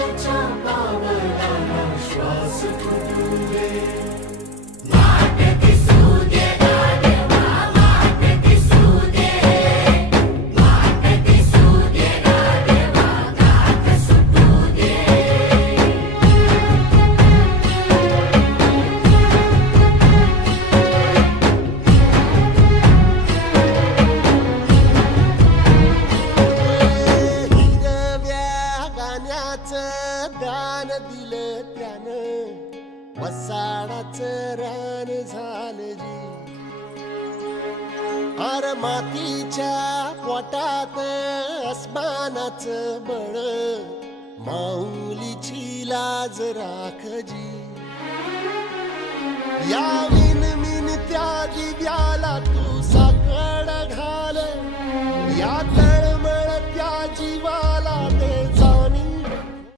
पाण्याच्या पावलाला श्वास फुटू दे. दान दिलं त्यानं वसाडाचं रान झालं जी. अर मातीच्या पोटात अस्मानाचं बळ, माऊलीची लाज राखजी. या विनमिन त्या दिव्याला तू